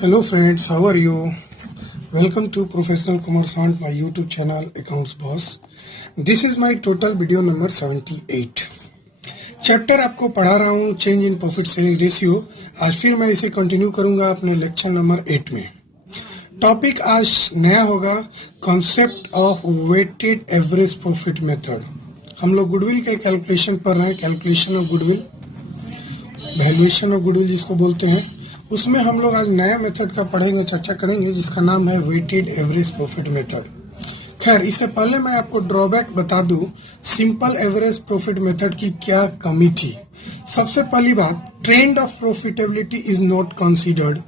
Hello friends, how are you? Welcome to Professional Commerce on my YouTube channel Accounts Boss. This is my total video number 78. Chapter आपको पढ़ा रहा हूँ change in profit sharing ratio. आज फिर मैं इसे continue करूंगा अपने लेक्चर नंबर 8 में। टॉपिक आज नया होगा, concept of weighted average profit method. हम लोग गुडविल के कैलकुलेशन पढ़ रहे हैं, calculation of goodwill, valuation of goodwill जिसको बोलते हैं। उसमें हम लोग आज नया मेथड का पढ़ेंगे, चर्चा करेंगे, जिसका नाम है वेटेड एवरेज प्रॉफिट मेथड। खैर, इससे पहले मैं आपको ड्रॉबैक बता दूं, सिंपल एवरेज प्रॉफिट मेथड की क्या कमी थी। सबसे पहली बात, trend of profitability is not considered.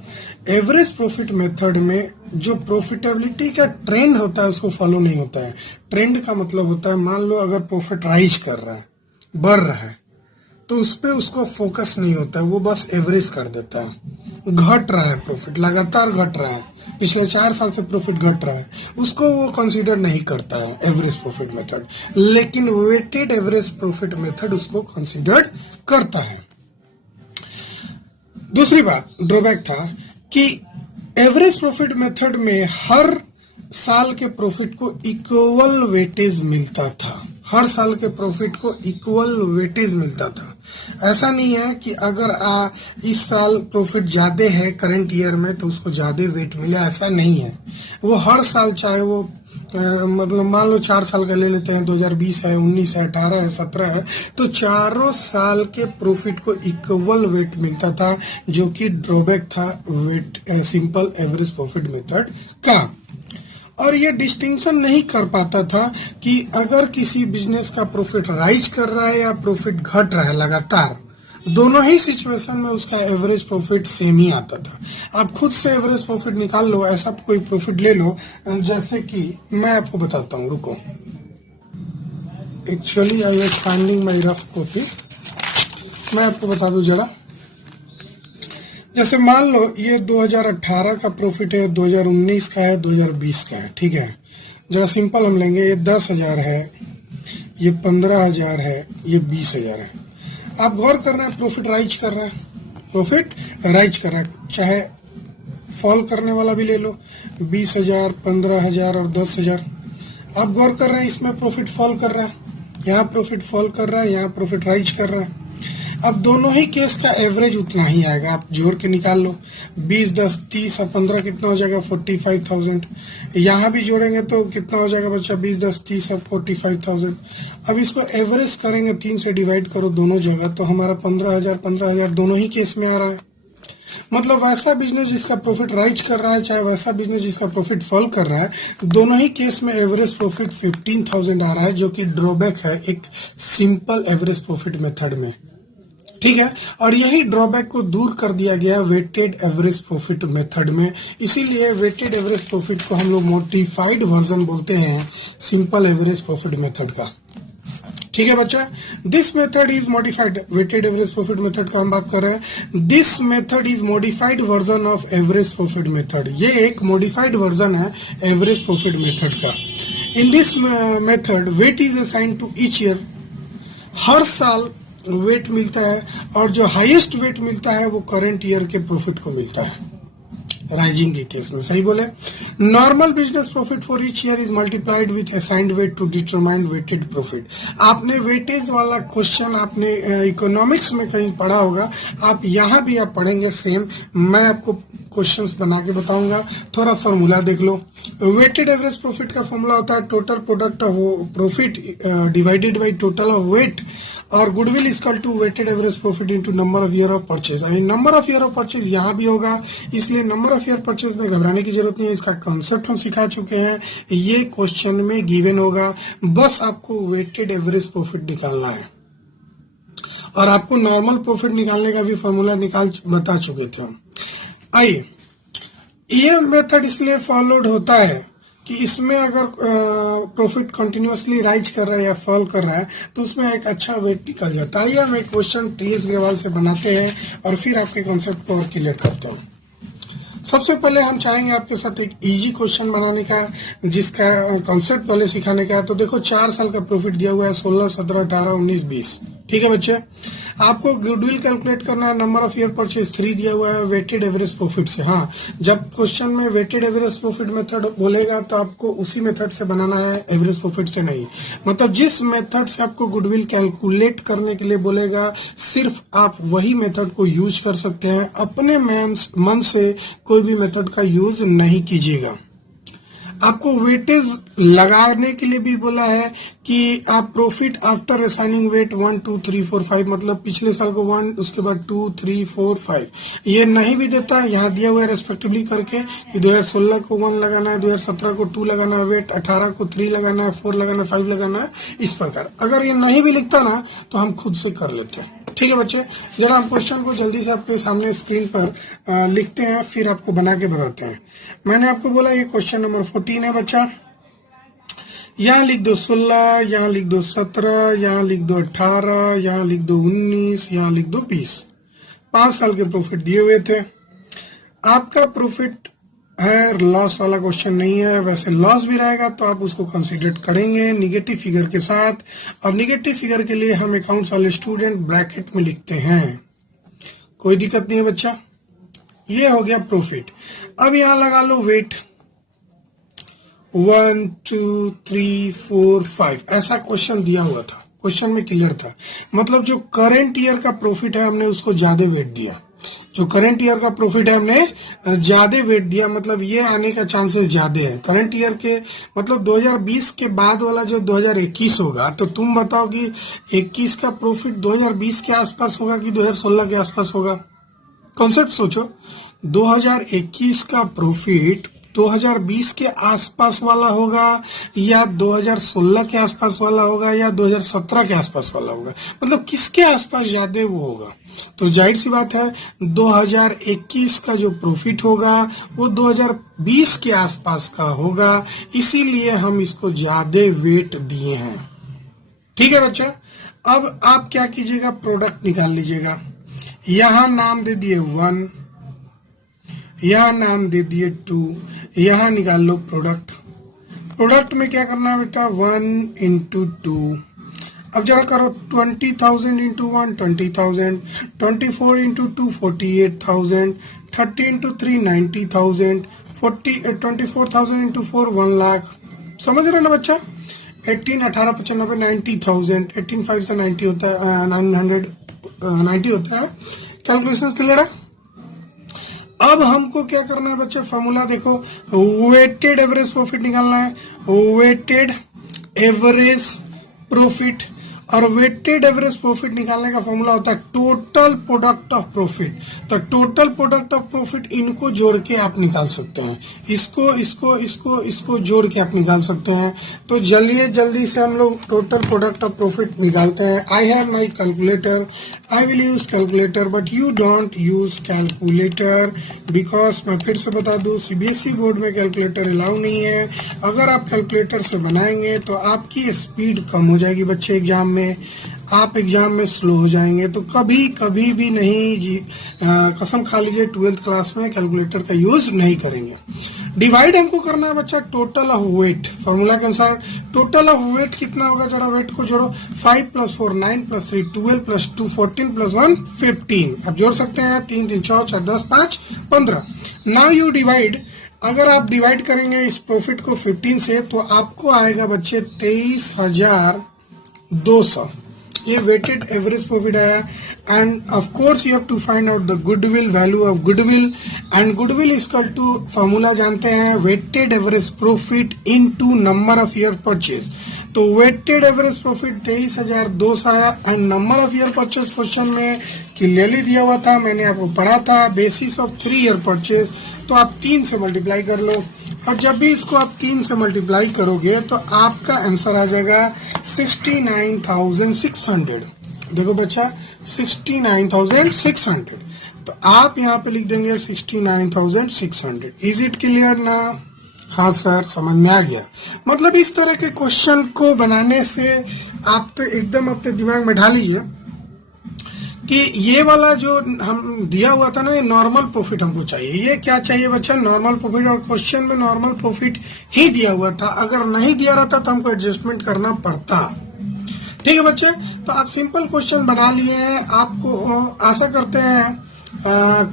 Average profit method में जो प्रॉफिटेबिलिटी का ट्रेंड होता है उसको फॉलो नहीं होता है। ट्रेंड का मतलब होता है, मान लो अगर प्रॉफिट राइज कर रहा है, बढ़ रहा है, तो उस पे उसको फोकस नहीं होता है, वो बस एवरेज कर देता है। घट रहा है प्रॉफिट, लगातार घट रहा है, पिछले 4 साल से प्रॉफिट घट रहा है, उसको वो कंसीडर नहीं करता है एवरेज प्रॉफिट मेथड। लेकिन वेटेड एवरेज प्रॉफिट मेथड उसको कंसीडर करता है। दूसरी बात ड्रॉबैक था कि एवरेज प्रॉफिट मेथड में हर साल के प्रॉफिट को इक्वल वेटेज मिलता था। हर साल के प्रॉफिट को इक्वल वेटेज मिलता था। ऐसा नहीं है कि अगर इस साल प्रॉफिट ज्यादा है करंट ईयर में तो उसको ज्यादा वेट मिले, ऐसा नहीं है। वो हर साल, चाहे वो मतलब मान लो 4 साल का ले लेते हैं, 2020 है, 19 है, 18 है, 17 है, तो चारों साल के प्रॉफिट को इक्वल वेट मिलता था, जो कि ड्रॉबैक था wait simple average profit method का। और ये डिस्टिंक्शन नहीं कर पाता था कि अगर किसी बिजनेस का प्रॉफिट राइज कर रहा है या प्रॉफिट घट रहा है लगातार, दोनों ही सिचुएशन में उसका एवरेज प्रॉफिट सेम ही आता था। आप खुद से एवरेज प्रॉफिट निकाल लो, ऐसा कोई प्रॉफिट ले लो, जैसे कि मैं आपको बताता हूँ, रुको। Actually I was finding my rough copy, मैं आपको बता दूं जरा। जैसे मान लो ये 2018 का प्रॉफिट है, 2019 का है, 2020 का है, ठीक है। जरा सिंपल हम लेंगे, ये 10,000 है, ये 15,000 है, ये 20,000 है। आप गौर कर रहे हैं प्रॉफिट राइज कर रहा है, प्रॉफिट राइज कर रहा है, चाहे फॉल करने वाला भी ले लो, 20,000, 15,000 और 10,000। आप गौर कर रहे हैं इसमें प्रॉफिट फॉल कर रहा है, यहाँ प्रॉफिट फॉल कर रहा है, यहाँ प्रॉफिट राइज कर रहा है। अब दोनों ही केस का एवरेज उतना ही आएगा, आप जोड़ के निकाल लो। 20, 10, 30 और 15 कितना हो जाएगा, 45,000। यहाँ भी जोड़ेंगे तो कितना हो जाएगा बच्चा, 20, 10, 30 और 45,000। अब इसको एवरेज करेंगे, 3 से डिवाइड करो दोनों जगह, तो हमारा 15,000 दोनों ही केस में आ रहा है। मतलब वैसा बिजनेस जिसका प्रॉफिट राइज कर रहा है, चाहे वैसा बिजनेस जिसका प्रॉफिट फॉल कर रहा है, दोनों ही केस में एवरेज प्रॉफिट 15,000 आ रहा है, जो कि ड्रॉबैक है एक सिंपल एवरेज प्रॉफिट मेथड में, ठीक है। और यही ड्रॉबैक को दूर कर दिया गया वेटेड एवरेज प्रॉफिट मेथड में। इसीलिए वेटेड एवरेज प्रॉफिट को हम लोग मॉडिफाइड वर्जन बोलते हैं सिंपल एवरेज प्रॉफिट मेथड का, ठीक है बच्चा। This method is modified, weighted average profit method का हम बात कर रहे हैं। This method is modified version of average profit method. ये एक मॉडिफाइड वर्जन है एवरेज प्रॉफिट मेथड का। In this method weight is assigned to each year. हर साल वेट मिलता है, और जो हाईएस्ट वेट मिलता है वो करंट ईयर के प्रॉफिट को मिलता है, राइजिंग के केस में, सही बोले। Normal business profit for each year is multiplied with assigned weight to determine weighted profit. आपने वेटेज वाला क्वेश्चन आपने इकोनॉमिक्स में कहीं पढ़ा होगा, आप यहाँ भी आप पढ़ेंगे सेम। मैं आपको क्वेश्चंस बना के बताऊंगा, थोड़ा फॉर्मूला देख लो। वेटेड एवरेज प्रॉफिट का फॉर्मूला होता है total product of profit divided by total of weight, और goodwill is equal to weighted average profit into number of year of purchase. Number of year of purchase यहाँ भी होगा, इसलिए number of year purchase में घबराने की जरूरत नहीं है, इसका कंसेप्ट हम सिखा चुके हैं, ये क्वेश्चन में गिवन होगा। बस आपको वेटेड एवरेज प्रॉफिट निकालना है, और आपको नॉर्मल प्रॉफिट निकालने का भी फॉर्मूला बता चुके थे हम। आइए, ये मेथड इसलिए फॉलोड होता है कि इसमें अगर प्रॉफिट कंटिन्यूअसली राइज कर रहा है या फॉल कर रहा है तो उसमें एक अच्छा वेट निकल जाता है। हम एक क्वेश्चन टीएस ग्रेवाल से बनाते हैं और फिर आपके कॉन्सेप्ट को और क्लियर करते हैं। सबसे पहले हम चाहेंगे आपके साथ एक इजी क्वेश्चन बनाने का, जिसका कॉन्सेप्ट पहले सिखाने का है। तो देखो 4 साल का प्रॉफिट दिया हुआ है, 16, 17, 18, 19, 20। ठीक है बच्चे, आपको गुडविल कैलकुलेट करना है, नंबर ऑफ ईयर परचेज 3 दिया हुआ है वेटेड एवरेज प्रॉफिट से। हाँ, जब क्वेश्चन में वेटेड एवरेज प्रॉफिट मेथड बोलेगा तो आपको उसी मेथड से बनाना है, एवरेज प्रॉफिट से नहीं। मतलब जिस मेथड से आपको गुडविल कैलकुलेट करने के लिए बोलेगा सिर्फ आप वही मेथड को यूज कर सकते हैं, अपने मन से कोई भी मेथड का यूज नहीं कीजिएगा। आपको वेटेज लगाने के लिए भी बोला है कि आप प्रॉफिट आफ्टर असाइनिंग वेट 1 2 3 4 5, मतलब पिछले साल को 1, उसके बाद 2 3 4 5, ये नहीं भी देता है, यहाँ दिया हुआ है रेस्पेक्टिवली करके कि 2016 को 1 लगाना है, 2017 को 2 लगाना है वेट, 18 को 3 लगाना है, 4 लगाना है, 5 लगाना है, इस प्रकार। अगर ये नहीं भी लिखता ना तो हम खुद से कर लेते हैं। ठीक है बच्चे, जरा हम क्वेश्चन को जल्दी से आपके सामने स्क्रीन पर लिखते हैं, फिर आपको बना के बताते हैं। मैंने आपको बोला ये क्वेश्चन नंबर 14 है बच्चा। यहाँ लिख दो 16, यहाँ लिख दो 17, यहाँ लिख दो 18, यहाँ लिख दो 19, यहाँ लिख दो 20। 5 साल के प्रॉफिट दिए हुए थे। आपका प्रॉफिट है, लॉस वाला क्वेश्चन नहीं है, वैसे लॉस भी रहेगा तो आप उसको कंसीडर करेंगे निगेटिव फिगर के साथ, और निगेटिव फिगर के लिए हम अकाउंट्स वाले स्टूडेंट ब्रैकेट में लिखते हैं, कोई दिक्कत नहीं है बच्चा। ये हो गया प्रॉफिट। अब यहां लगा लो वेट 1 2 3 4 5, ऐसा क्वेश्चन दिया हुआ था, क्वेश्चन में क्लियर था। मतलब जो करंट ईयर का प्रॉफिट है हमने उसको ज्यादा वेट दिया, जो करंट ईयर का प्रॉफिट है हमने ज्यादा वेट दिया, मतलब ये आने का चांसेस ज्यादा है करंट ईयर के। मतलब 2020 के बाद वाला जो 2021 होगा, तो तुम बताओ कि 21 का प्रॉफिट 2020 के आसपास होगा कि 2016 के आसपास होगा? कॉन्सेप्ट सोचो, 2021 का प्रॉफिट 2020 के आसपास वाला होगा या 2016 के आसपास वाला होगा या 2017 के आसपास वाला होगा, मतलब किसके आसपास ज्यादा वो होगा? तो जाहिर सी बात है 2021 का जो प्रॉफिट होगा वो 2020 के आसपास का होगा, इसीलिए हम इसको ज्यादा वेट दिए हैं। ठीक है बच्चा, अब आप क्या कीजिएगा, प्रोडक्ट निकाल लीजिएगा। यहां नाम दे दिए 1, यहां नाम दे दिए 2, यहां निकाल लो प्रोडक्ट। प्रोडक्ट में क्या करना है बेटा, 1 × 2। अब जरा करो 20,000 × 1 20,000, 24 × 2 48,000, 30 × 3 90,000, 24,000 × 4 1 लाख। समझ रहे ना बच्चा? 18 18 95 90,000, 18 5 से 90 होता है, 990 होता है। कैलकुलेशन क्लियर है? अब हमको क्या करना है बच्चे, फॉर्मूला देखो, वेटेड एवरेज प्रॉफिट निकालना है, वेटेड एवरेज प्रॉफिट। और वेटेड एवरेज प्रॉफिट निकालने का फॉर्मूला होता है टोटल प्रोडक्ट ऑफ प्रॉफिट। तो टोटल प्रोडक्ट ऑफ प्रॉफिट इनको जोड़ के आप निकाल सकते हैं, इसको जोड़ के आप निकाल सकते हैं। तो जल्दी से हम लोग टोटल प्रोडक्ट ऑफ प्रॉफिट निकालते हैं। I have my calculator, I will use calculator but you don't use calculator, because मैं फिर से बता दूं सीबीएसई बोर्ड में कैलकुलेटर अलाउ नहीं है। अगर आप कैलकुलेटर से बनाएंगे तो आपकी स्पीड कम हो जाएगी बच्चे, एग्जाम में आप एग्जाम में स्लो हो जाएंगे। तो कभी भी नहीं जी, कसम खा लीजिए 12th क्लास में कैलकुलेटर का यूज नहीं करेंगे। डिवाइड हमको करना है बच्चा टोटल ऑफ वेट, फॉर्मूला के अनुसार टोटल ऑफ वेट कितना होगा, जरा वेट को जोड़ो, 5 + 4 9 + 3 12 + 2 14 + 1 15। आप जोड़ सकते हैं 3 3 4 4 10 5 15। नाउ यू डिवाइड, अगर आप डिवाइड करेंगे इस प्रॉफिट को 15 से तो आपको आएगा बच्चे 23,200। ये वेटेड एवरेज प्रॉफिट है। And of course you have to find out the goodwill, value of goodwill, and goodwill equal to formula जानते हैं weighted average profit into number of year purchase. तो वेटेड एवरेज प्रॉफिट 23,200 है and number of year purchase question में clearly दिया हुआ था, मैंने आपको पढ़ा था, बेसिस ऑफ 3 ईयर परचेज। तो आप 3 से मल्टीप्लाई कर लो, और जब भी इसको आप 3 से मल्टीप्लाई करोगे तो आपका आंसर आ जाएगा 69,600। देखो बच्चा 69,600, तो आप यहाँ पे लिख देंगे 69,600। इज इट क्लियर ना? हाँ सर, समझ में आ गया। मतलब इस तरह के क्वेश्चन को बनाने से आप तो एकदम अपने दिमाग में ढालिए कि ये वाला जो हम दिया हुआ था ना, ये नॉर्मल प्रॉफिट हमको चाहिए। ये क्या चाहिए बच्चा? Normal profit. और क्वेश्चन में नॉर्मल प्रॉफिट ही दिया हुआ था, अगर नहीं दिया रहता तो हमको एडजस्टमेंट करना पड़ता। ठीक है बच्चे, तो आप सिंपल क्वेश्चन बना लिए हैं, आपको आशा करते हैं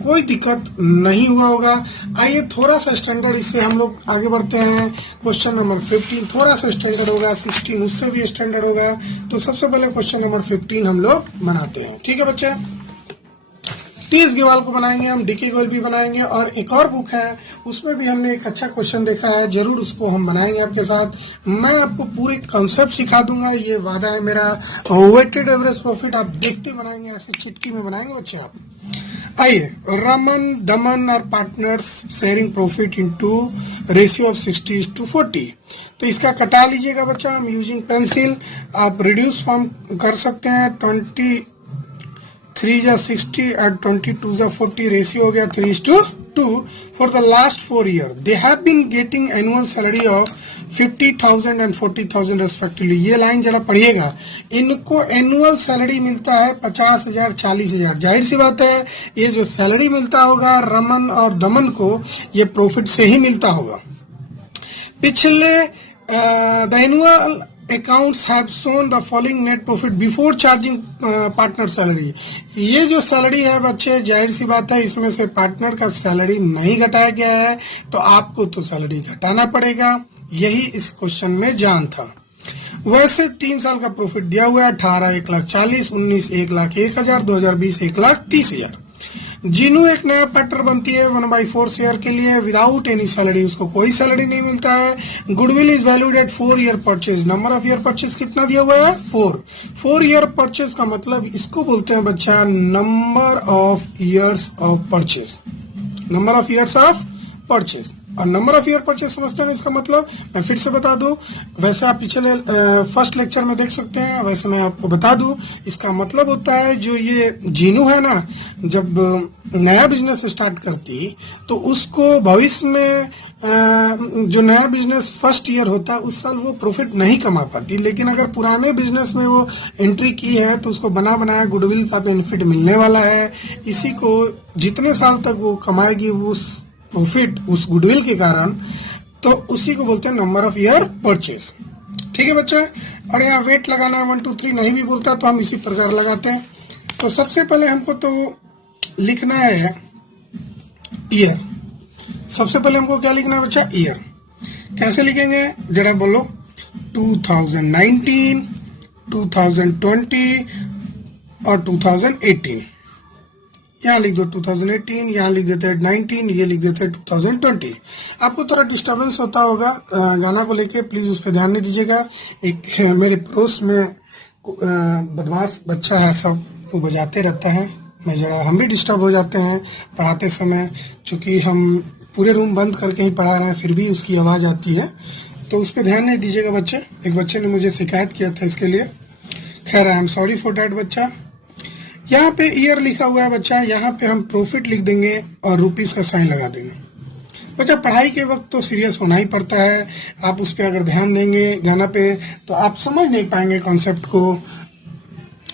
कोई दिक्कत नहीं हुआ होगा। आइए थोड़ा सा स्टैंडर्ड इससे हम लोग आगे बढ़ते हैं। क्वेश्चन नंबर 15 थोड़ा सा स्टैंडर्ड होगा, 16 उससे भी स्टैंडर्ड होगा। तो सबसे पहले क्वेश्चन नंबर 15 हम लोग बनाते हैं। ठीक है बच्चे, टीएस गेवाल को बनाएंगे हम, डीके गोयल भी बनाएंगे, और एक और बुक है उसमें भी हमने एक अच्छा क्वेश्चन देखा है, जरूर उसको हम बनाएंगे आपके साथ। मैं आपको पूरे कॉन्सेप्ट सिखा दूंगा, ये वादा है मेरा। वेटेड एवरेज प्रॉफिट आप देखते बनाएंगे, ऐसे चिटकी में बनाएंगे बच्चे आप। आइए, रमन दमन और partners sharing profit into ratio of 60:40। तो इसका कटा लीजिएगा बच्चा, हम यूजिंग पेंसिल। आप रिड्यूस फॉर्म कर सकते हैं। 23 जा 60 एंड 22 जा 40, रेशियो हो गया 3:2। For the last 4 year they have been getting annual salary of 50,000 and 40,000 respectively. ये लाइन जरा पढ़िएगा, इनको एनुअल सैलरी मिलता है 50,000 40,000। जाहिर सी बात है ये जो सैलरी मिलता होगा रमन और दमन को, ये प्रॉफिट से ही मिलता होगा। पिछले the annual accounts have shown the following net profit before charging partner salary। ये जो सैलरी है बच्चे, जाहिर सी बात है इसमें से पार्टनर का सैलरी नहीं घटाया गया है, तो आपको तो सैलरी घटाना पड़ेगा। यही इस क्वेश्चन में जान था। वैसे 3 साल का प्रॉफिट दिया हुआ है, 18 1,40,000, 19 1,01,000, 2020 1,30,000। जिन्हों एक नया पार्टनर बनती है 1/4 शेयर के लिए विदाउट एनी सैलरी, उसको कोई सैलरी नहीं मिलता है। Goodwill is valued at 4 year purchase. Number of year purchase कितना दिया हुआ है? 4 ईयर परचेज का मतलब इसको बोलते हैं बच्चा number of years of purchase. Number of years of purchase, और नंबर ऑफ ईयर परचेज समझते हैं इसका मतलब। मैं फिर से बता दूं, वैसे आप पिछले फर्स्ट लेक्चर में देख सकते हैं, वैसे मैं आपको बता दूं। इसका मतलब होता है जो ये जीनू है ना, जब नया बिजनेस स्टार्ट करती तो उसको भविष्य में जो नया बिजनेस फर्स्ट ईयर होता है उस साल वो प्रॉफिट नहीं कमा पाती, लेकिन अगर पुराने बिजनेस में वो एंट्री की है तो उसको बना बनाया गुडविल का बेनिफिट मिलने वाला है। इसी को जितने साल तक वो कमाएगी उस प्रॉफिट उस गुडविल के कारण, तो उसी को बोलते हैं नंबर ऑफ ईयर परचेज। ठीक है बच्चे, और यहाँ वेट लगाना 1 2 3 नहीं भी बोलता तो हम इसी प्रकार लगाते हैं। तो सबसे पहले हमको तो लिखना है ईयर। सबसे पहले हमको क्या लिखना है बच्चा? ईयर। कैसे लिखेंगे जरा बोलो? 2019, 2020 और 2018। यहाँ लिख दो 2018, यहाँ लिख देते हैं 19, ये लिख देते हैं 2020। आपको थोड़ा डिस्टरबेंस होता होगा गाना को लेके, प्लीज उस पर ध्यान नहीं दीजिएगा। एक मेरे पड़ोस में बदमाश बच्चा है, सब वो बजाते रहता है, मैं जरा हम भी डिस्टर्ब हो जाते हैं पढ़ाते समय, चूंकि हम पूरे रूम बंद करके ही पढ़ा रहे हैं फिर भी उसकी आवाज़ आती है, तो उस पर ध्यान नहीं दीजिएगा बच्चे। एक बच्चे ने मुझे शिकायत किया था इसके लिए, खैर I am sorry for that बच्चा। यहाँ पे ईयर लिखा हुआ है बच्चा, यहाँ पे हम प्रॉफिट लिख देंगे और रुपीस का साइन लगा देंगे। बच्चा पढ़ाई के वक्त तो सीरियस होना ही पड़ता है, आप उस पर अगर ध्यान देंगे गाना पे तो आप समझ नहीं पाएंगे कॉन्सेप्ट को।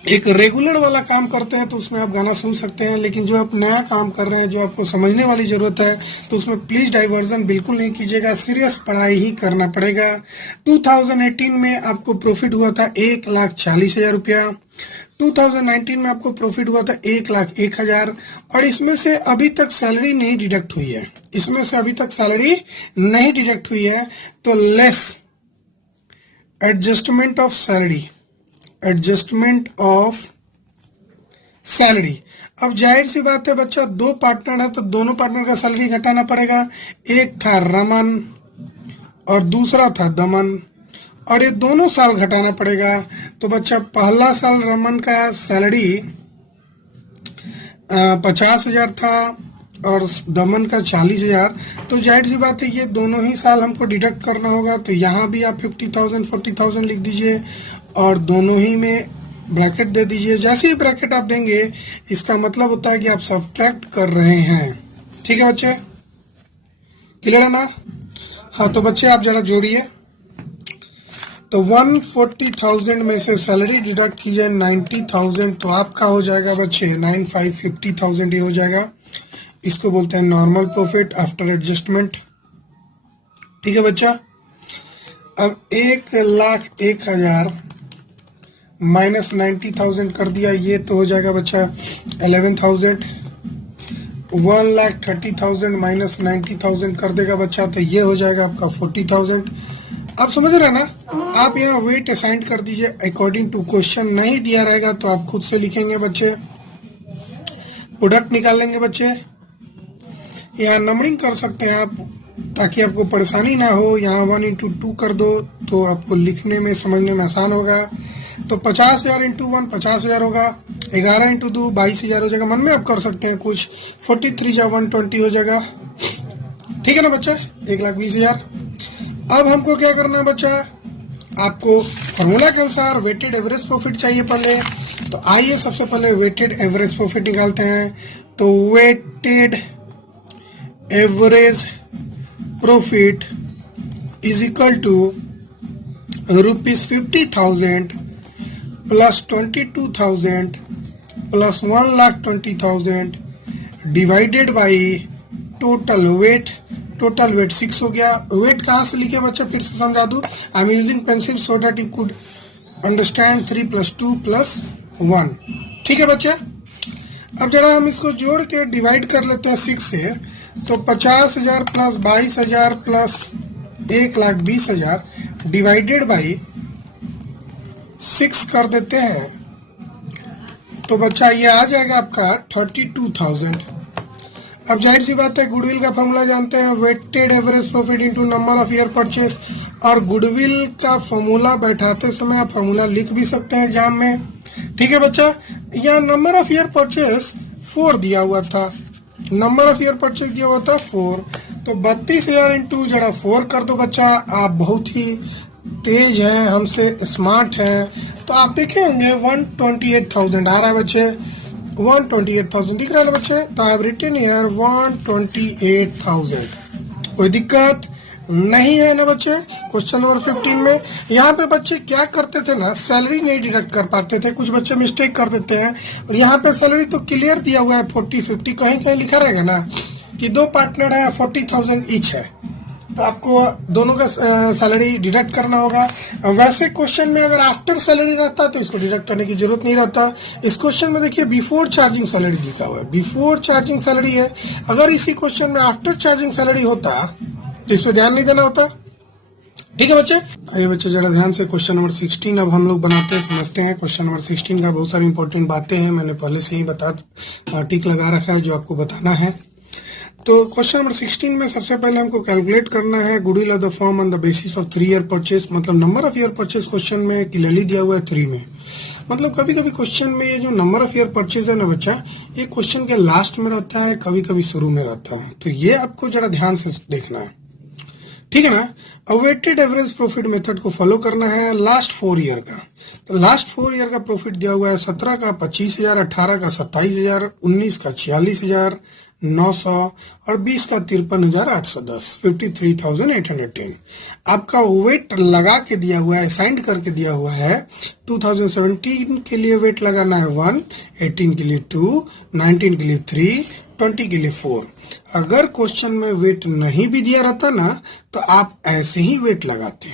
एक रेगुलर वाला काम करते हैं तो उसमें आप गाना सुन सकते हैं, लेकिन जो आप नया काम कर रहे हैं जो आपको समझने वाली जरूरत है तो उसमें प्लीज डाइवर्जन बिल्कुल नहीं कीजिएगा, सीरियस पढ़ाई ही करना पड़ेगा। 2018 में आपको प्रॉफिट हुआ था 1,40,000 रुपया, 2019 में आपको प्रॉफिट हुआ था 1,01,000, और इसमें से अभी तक सैलरी नहीं डिडक्ट हुई है, इसमें से अभी तक सैलरी नहीं डिडक्ट हुई है, तो less adjustment of salary, adjustment of salary. अब जाहिर सी बात है बच्चा, 2 पार्टनर है तो दोनों पार्टनर का सैलरी घटाना पड़ेगा। एक था रमन और दूसरा था दमन, और ये दोनों साल घटाना पड़ेगा। तो बच्चा पहला साल रमन का सैलरी 50,000 था और दमन का 40,000, तो जाहिर सी बात है ये दोनों ही साल हमको डिडक्ट करना होगा। तो यहाँ भी आप 50,000 40,000 लिख दीजिए और दोनों ही में ब्रैकेट दे दीजिए। जैसे ही ब्रैकेट आप देंगे इसका मतलब होता है कि आप सब्ट्रैक्ट कर रहे हैं। ठीक है बच्चे, क्लियर है ना? हाँ तो बच्चे आप जरा जोड़िए। तो 140,000 में से सैलरी डिडक्ट कीजिए 90,000, तो आपका हो जाएगा बच्चे 50,000 ही हो जाएगा। इसको बोलते हैं नॉर्मल प्रॉफिट आफ्टर एडजस्टमेंट। ठीक है बच्चा। अब 1,01,000 माइनस 90,000 कर दिया, ये तो हो जाएगा बच्चा 11,000। 1,30,000 माइनस 90,000 कर देगा बच्चा, तो ये हो जाएगा आपका 40,000। आप समझ रहे हैं ना? आप यहाँ वेट असाइन कर दीजिए अकॉर्डिंग टू क्वेश्चन। नहीं दिया रहेगा तो आप खुद से लिखेंगे बच्चे, प्रोडक्ट निकाल लेंगे बच्चे। यहाँ नंबरिंग कर सकते हैं आप, ताकि आपको परेशानी ना हो। यहाँ 1 इंटू 2 कर दो तो आपको लिखने में समझने में आसान होगा। तो 50,000 इंटू 1 50,000 होगा, 11 इंटू 2 22,000 हो जाएगा। मन में आप कर सकते हैं कुछ, 43 या 120 हो जाएगा। ठीक है ना बच्चा, 1,20,000। अब हमको क्या करना है बच्चा, आपको फॉर्मूला के अनुसार वेटेड एवरेज प्रॉफिट चाहिए पहले। तो आइए सबसे पहले वेटेड एवरेज प्रॉफिट निकालते हैं। तो weighted average profit is equal to ₹50,000 plus 22,000 plus 1,20,000 divided by total weight. Total weight 6 हो गया। वेट कहाँ से लिखे बच्चा, फिर से समझा दूं। I am using pencil so that you could understand 3 + 2 + 1। ठीक है बच्चा। अब जरा हम इसको जोड़ के डिवाइड कर लेते हैं 6 से। तो 50,000 प्लस 22,000 प्लस 1,20,000 डिवाइडेड बाई 6 कर देते हैं। तो बच्चा ये आ जाएगा आपका 32,000। अब जाहिर सी बात है, गुडविल का फॉर्मूला जानते हैं, weighted average profit into number of year purchase. और गुडविल का फॉर्मूला बैठाते समय आप फॉर्मूला लिख भी सकते हैं एग्जाम में। ठीक है बच्चा। यहाँ नंबर ऑफ ईयर परचेस 4 दिया हुआ था, नंबर ऑफ ईयर परचेस दिया हुआ था 4। तो 32,000 इंटू जरा 4 कर दो बच्चा। आप बहुत ही तेज हैं, हमसे स्मार्ट हैं, तो आप देखे होंगे 128,000 आ रहा है बच्चे। 128,000 दिख रहा है ना बच्चे। तो आई हैव रिटन हियर 128,000। कोई दिक्कत नहीं है ना बच्चे। क्वेश्चन नंबर 15 में यहाँ पे बच्चे क्या करते थे ना, सैलरी नहीं डिडक्ट कर पाते थे। कुछ बच्चे मिस्टेक कर देते हैं। और यहाँ पे सैलरी तो क्लियर दिया हुआ है 40-50, कहीं कहीं लिखा रहेगा ना कि 2 पार्टनर है 40,000 ईच है, तो आपको दोनों का सैलरी डिडक्ट करना होगा। वैसे क्वेश्चन में अगर आफ्टर सैलरी रहता तो इसको डिडक्ट करने की जरूरत नहीं रहता। इस क्वेश्चन में देखिए बिफोर चार्जिंग सैलरी लिखा हुआ है, बिफोर चार्जिंग सैलरी है। अगर इसी क्वेश्चन में आफ्टर चार्जिंग सैलरी होता तो इस पर ध्यान नहीं देना होता। ठीक है बच्चे। आइए बच्चे जरा ध्यान से क्वेश्चन नंबर 16 अब हम लोग बनाते हैं, समझते हैं। क्वेश्चन नंबर 16 का बहुत सारी इंपॉर्टेंट बातें हैं, मैंने पहले से ही टिक लगा रखा है जो आपको बताना है। तो क्वेश्चन नंबर 16 में सबसे पहले हमको कैलकुलेट करना है goodwill of the firm on the basis of 3 year purchase. मतलब number of year purchase question में क्लियरली दिया हुआ है 3 में। मतलब कभी कभी क्वेश्चन में ये जो नंबर ऑफ ईयर परचेज है ना बच्चा, ये क्वेश्चन के लास्ट में रहता है, कभी कभी शुरू में रहता है। तो ये आपको जरा ध्यान से देखना है, ठीक है ना। अवेटेड एवरेज प्रॉफिट मेथड को फॉलो करना है लास्ट 4 ईयर का। तो लास्ट 4 ईयर का प्रॉफिट दिया हुआ है 17 का 25,000, 18 का 27,000, 19 का 46,900 और 20 का 53,810, 53,810। आपका वेट लगा के दिया हुआ है, असाइंड करके दिया हुआ है। 2017 के लिए वेट लगाना है 1, 18 के लिए 2, 19 के लिए 3, 20 के लिए 4। अगर क्वेश्चन में वेट नहीं भी दिया रहता ना तो आप ऐसे ही वेट लगाते,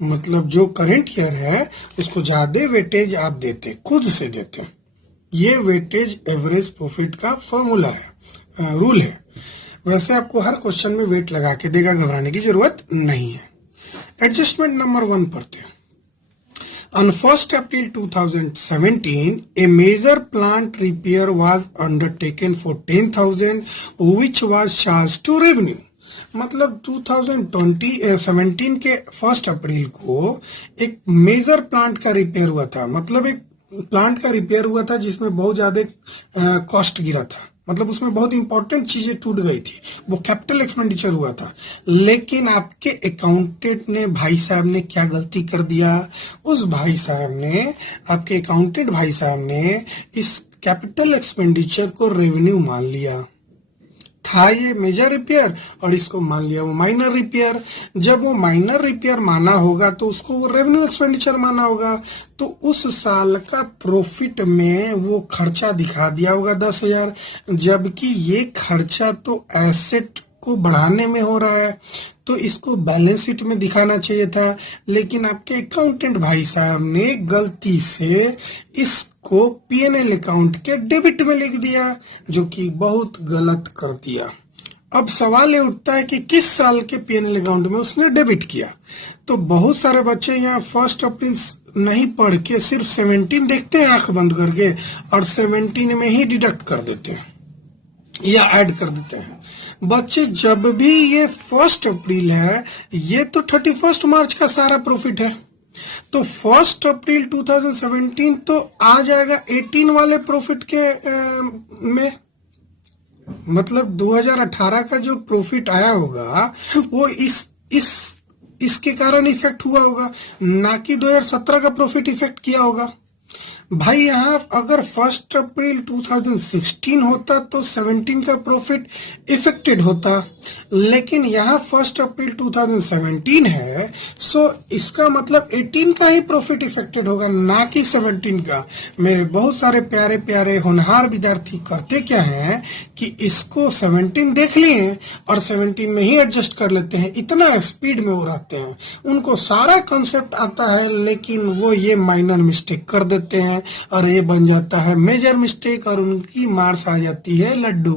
मतलब जो करंट ईयर है उसको ज्यादा वेटेज आप देते, खुद से देते। ये वेटेज एवरेज प्रॉफिट का फॉर्मूला है, रूल है। वैसे आपको हर क्वेश्चन में वेट लगा के देगा, घबराने की जरूरत नहीं है। एडजस्टमेंट नंबर 1 पढ़ते हैं। On 1st April 2017, a major plant repair was undertaken for 10,000, which was charged to revenue. मतलब 2017 के 1 अप्रैल को एक मेजर प्लांट का रिपेयर हुआ था। मतलब एक प्लांट का रिपेयर हुआ था जिसमें बहुत ज्यादा कॉस्ट गिरा था, मतलब उसमें बहुत इंपॉर्टेंट चीजें टूट गई थी, वो कैपिटल एक्सपेंडिचर हुआ था। लेकिन आपके अकाउंटेंट ने, भाई साहब ने क्या गलती कर दिया, उस भाई साहब ने, आपके अकाउंटेंट भाई साहब ने इस कैपिटल एक्सपेंडिचर को रेवेन्यू मान लिया था। ये मेजर रिपेयर और इसको मान लिया वो माइनर रिपेयर। जब वो माइनर रिपेयर माना होगा तो उसको वो रेवेन्यू एक्सपेंडिचर माना होगा, तो उस साल का प्रॉफिट में वो खर्चा दिखा दिया होगा 10,000, जबकि ये खर्चा तो एसेट को बढ़ाने में हो रहा है, तो इसको बैलेंस शीट में दिखाना चाहिए था, लेकिन आपके अकाउंटेंट भाई साहब ने गलती से इसको पीएनएल अकाउंट के डेबिट में लिख दिया, जो कि बहुत गलत कर दिया। अब सवाल ये उठता है कि किस साल के पीएनएल अकाउंट में उसने डेबिट किया। तो बहुत सारे बच्चे यहाँ 1 अप्रैल नहीं पढ़ के सिर्फ 17 देखते हैं आंख बंद करके, और 17 में ही डिडक्ट कर देते हैं या ऐड कर देते हैं। बच्चे, जब भी ये 1 अप्रैल है, ये तो 31 मार्च का सारा प्रॉफिट है, तो 1 अप्रैल 2017 तो आ जाएगा 18 वाले प्रॉफिट के में। मतलब 2018 का जो प्रॉफिट आया होगा वो इसके कारण इफेक्ट हुआ होगा, ना कि 2017 का प्रॉफिट इफेक्ट किया होगा। भाई यहाँ अगर 1 अप्रैल 2016 होता तो 17 का प्रॉफिट इफेक्टेड होता, लेकिन यहाँ 1 अप्रैल 2017 है, सो इसका मतलब 18 का ही प्रॉफिट इफेक्टेड होगा, ना कि 17 का। मेरे बहुत सारे प्यारे प्यारे होनहार विद्यार्थी करते क्या हैं कि इसको 17 देख लिए और 17 में ही एडजस्ट कर लेते हैं। इतना स्पीड में वो रहते हैं, उनको सारा कंसेप्ट आता है, लेकिन वो ये माइनर मिस्टेक कर देते हैं और ये बन जाता है मेजर मिस्टेक, और उनकी मार्क्स आ जाती है लड्डू,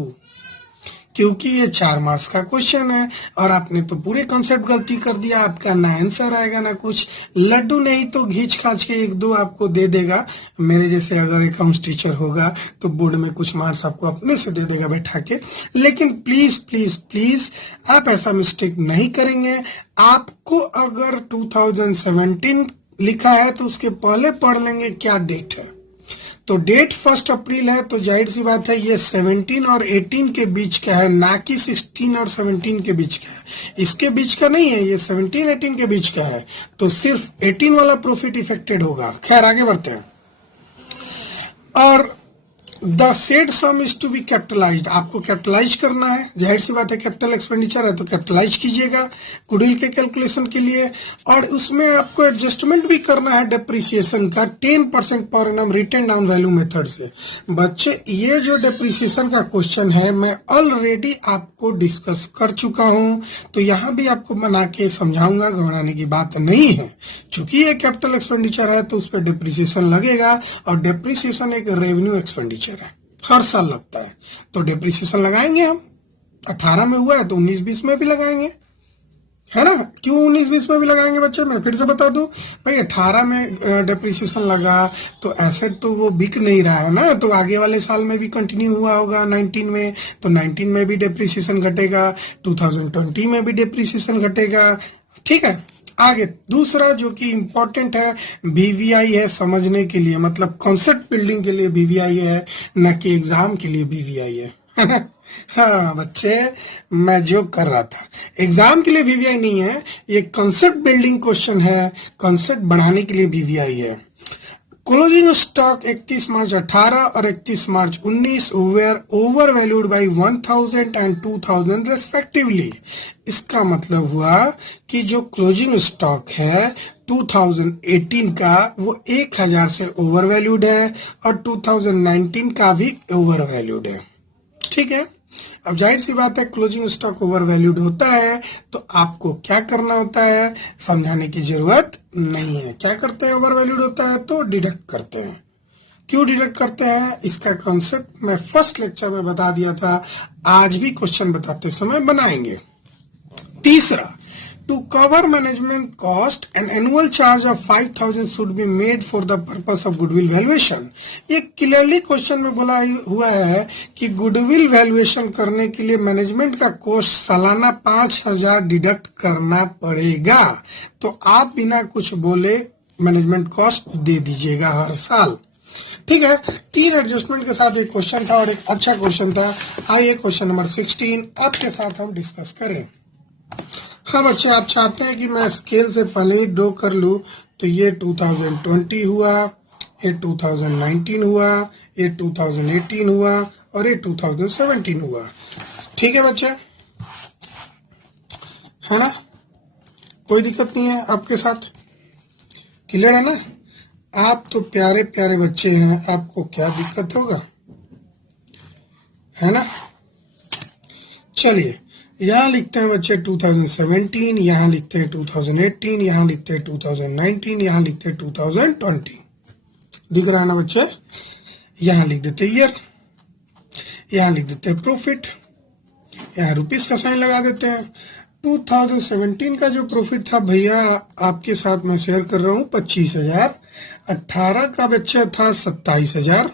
क्योंकि ये 4 मार्क्स का क्वेश्चन है और आपने तो पूरे कॉन्सेप्ट गलती कर दिया। आपका ना आंसर आएगा ना कुछ। लड्डू नहीं तो घींच खाच के 1-2 आपको दे देगा। मेरे जैसे अगर अकाउंट्स टीचर होगा तो बोर्ड में कुछ मार्क्स आपको अपने से दे देगा बैठा के। लेकिन प्लीज प्लीज प्लीज आप ऐसा मिस्टेक नहीं करेंगे। आपको अगर 2017 लिखा है तो उसके पहले पढ़ लेंगे क्या डेट है। तो डेट 1 अप्रैल है, तो जाहिर सी बात है ये 17 और 18 के बीच का है, ना कि 16 और 17 के बीच का है। इसके बीच का नहीं है, ये 17-18 के बीच का है, तो सिर्फ 18 वाला प्रॉफिट इफेक्टेड होगा। खैर आगे बढ़ते हैं। और the said sum is to be capitalized, आपको कैपिटलाइज करना है। जाहिर सी बात है कैपिटल एक्सपेंडिचर है तो कैपिटलाइज कीजिएगा गुडविल के कैलकुलेशन के लिए। और उसमें आपको एडजस्टमेंट भी करना है डेप्रिसिएशन का 10% पर annum written down value method से। बच्चे, ये जो डेप्रिसिएशन का क्वेश्चन है मैं ऑलरेडी आपको डिस्कस कर चुका हूं, तो यहाँ भी आपको बना के समझाऊंगा, घबराने की बात नहीं है। चूंकि ये कैपिटल एक्सपेंडिचर है तो उस पर डेप्रिसिएशन लगेगा, और डेप्रिसिएशन एक रेवेन्यू एक्सपेंडिचर है, हर साल लगता है, तो डेप्रिसिएशन लगाएंगे हम। 18 में हुआ है तो 19-20 में भी लगाएंगे, है ना। क्यों 19-20 में भी लगाएंगे बच्चे, मैं फिर से बता दूं भाई। 18 में डेप्रिसिएशन लगा तो एसेट तो वो बिक नहीं रहा है ना, तो आगे वाले साल में भी कंटिन्यू हुआ होगा 19 में, तो 19 में भी डेप्रिसिएशन घटेगा, 2020 में भी डेप्रिसिएशन घटेगा। ठीक है, आगे दूसरा जो कि इंपॉर्टेंट है, बीवीआई है समझने के लिए, मतलब कॉन्सेप्ट बिल्डिंग के लिए बीवीआई है, न कि एग्जाम के लिए बीवीआई है ना। हाँ बच्चे, मैं जो कर रहा था, एग्जाम के लिए बीवीआई नहीं है, ये कॉन्सेप्ट बिल्डिंग क्वेश्चन है, कॉन्सेप्ट बढ़ाने के लिए बीवीआई है। क्लोजिंग स्टॉक 31 मार्च 18 और 31 March 19 were over valued by 1000 and 2000 respectively. इसका मतलब हुआ कि जो क्लोजिंग स्टॉक है 2018 का वो 1000 से ओवर वैल्यूड है और 2019 का भी ओवर वैल्यूड है। ठीक है, अब जाहिर सी बात है क्लोजिंग स्टॉक ओवर वैल्यूड होता है तो आपको क्या करना होता है, समझाने की जरूरत नहीं है। क्या करते हैं, ओवर वैल्यूड होता है तो डिडक्ट करते हैं। क्यों डिडक्ट करते हैं, इसका कॉन्सेप्ट मैं फर्स्ट लेक्चर में बता दिया था, आज भी क्वेश्चन बताते समय बनाएंगे। तीसरा, to cover management cost an annual charge of 5000 should be made for the purpose of goodwill valuation. ये क्लियरली क्वेश्चन में बोला हुआ है कि गुडविल वैल्यूएशन करने के लिए मैनेजमेंट का कॉस्ट सालाना 5000 डिडक्ट करना पड़ेगा। तो आप बिना कुछ बोले मैनेजमेंट कॉस्ट दे दीजिएगा हर साल। ठीक है, 3 एडजस्टमेंट के साथ एक क्वेश्चन था और एक अच्छा क्वेश्चन था। आइए क्वेश्चन नंबर 16 आपके साथ हम डिस्कस करें। हाँ बच्चे, आप चाहते हैं कि मैं स्केल से पहले ही ड्रॉ कर लूं, तो ये 2020 हुआ, ये 2019 हुआ, ये 2018 हुआ और ये 2017 हुआ। ठीक है बच्चे, है ना, कोई दिक्कत नहीं है आपके साथ, क्लियर है ना। आप तो प्यारे प्यारे बच्चे हैं, आपको क्या दिक्कत होगा, है ना। चलिए, यहाँ लिखते हैं बच्चे 2017, यहाँ लिखते हैं 2018, यहाँ लिखते हैं 2019, यहाँ लिखते हैं 2020। दिख रहा है ना बच्चे? यहाँ लिख देते ईयर, यहाँ लिख देते हैं प्रॉफिट, यहाँ रुपीस का साइन लगा देते हैं। 2017 का जो प्रॉफिट था भैया आपके साथ मैं शेयर कर रहा हूँ 25,000। 18 का बच्चा था 27,000।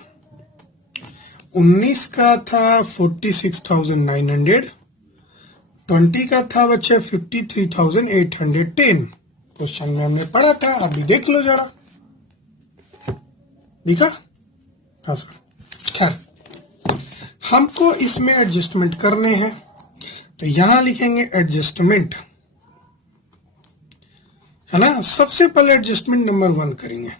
19 का था 46,900। 20 का था बच्चे 53,810। क्वेश्चन में हमने पढ़ा था, आप भी देख लो जरा। दिखा? हाँ सर। खैर हमको इसमें एडजस्टमेंट करने हैं, तो यहां लिखेंगे एडजस्टमेंट, है ना। सबसे पहले एडजस्टमेंट नंबर 1 करेंगे।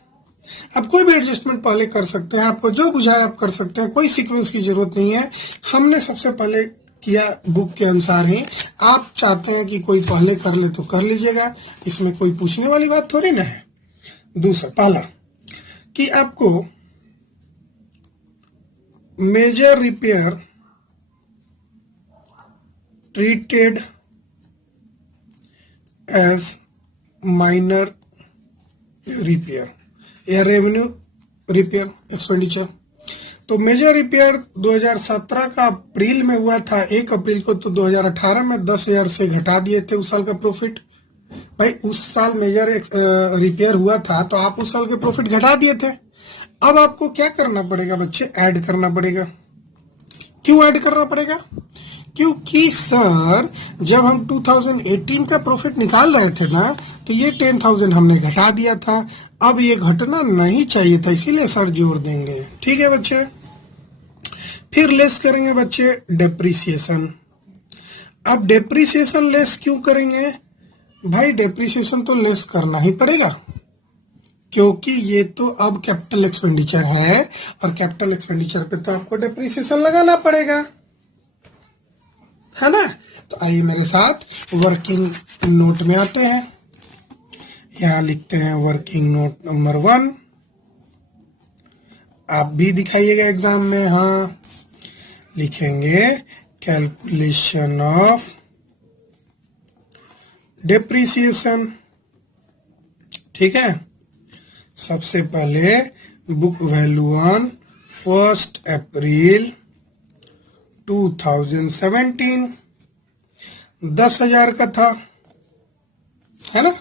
अब कोई भी एडजस्टमेंट पहले कर सकते हैं, आपको जो बुझाए आप कर सकते हैं, कोई सीक्वेंस की जरूरत नहीं है। हमने सबसे पहले किया बुक के अनुसार ही। आप चाहते हैं कि कोई पहले कर ले तो कर लीजिएगा, इसमें कोई पूछने वाली बात थोड़ी ना है। दूसरा, पहला कि आपको major repair treated as minor repair या रेवेन्यू रिपेयर एक्सपेंडिचर। तो मेजर रिपेयर 2017 का अप्रैल में हुआ था, 1 अप्रैल को, तो 2018 में 10,000 से घटा दिए थे उस साल का प्रॉफिट। भाई उस साल मेजर रिपेयर हुआ था तो आप उस साल के प्रॉफिट घटा दिए थे। अब आपको क्या करना पड़ेगा बच्चे? ऐड करना पड़ेगा। क्यों ऐड करना पड़ेगा? क्योंकि सर जब हम 2018 का प्रॉफिट निकाल रहे थे ना, तो ये 10,000 हमने घटा दिया था। अब ये घटना नहीं चाहिए था, इसीलिए सर जोड़ देंगे। ठीक है बच्चे। फिर लेस करेंगे बच्चे डेप्रिसिएशन। अब डेप्रिसिएशन लेस क्यों करेंगे? भाई डेप्रिसिएशन तो लेस करना ही पड़ेगा, क्योंकि ये तो अब कैपिटल एक्सपेंडिचर है, और कैपिटल एक्सपेंडिचर पे तो आपको डेप्रिसिएशन लगाना पड़ेगा, है ना। तो आइए मेरे साथ वर्किंग नोट में आते हैं। यहां लिखते हैं वर्किंग नोट नंबर 1। आप भी दिखाइएगा एग्जाम में। हाँ, लिखेंगे कैलकुलेशन ऑफ डेप्रिसिएशन। ठीक है। सबसे पहले बुक वैल्यू ऑन 1 अप्रैल 2017 10,000 का था, है ना।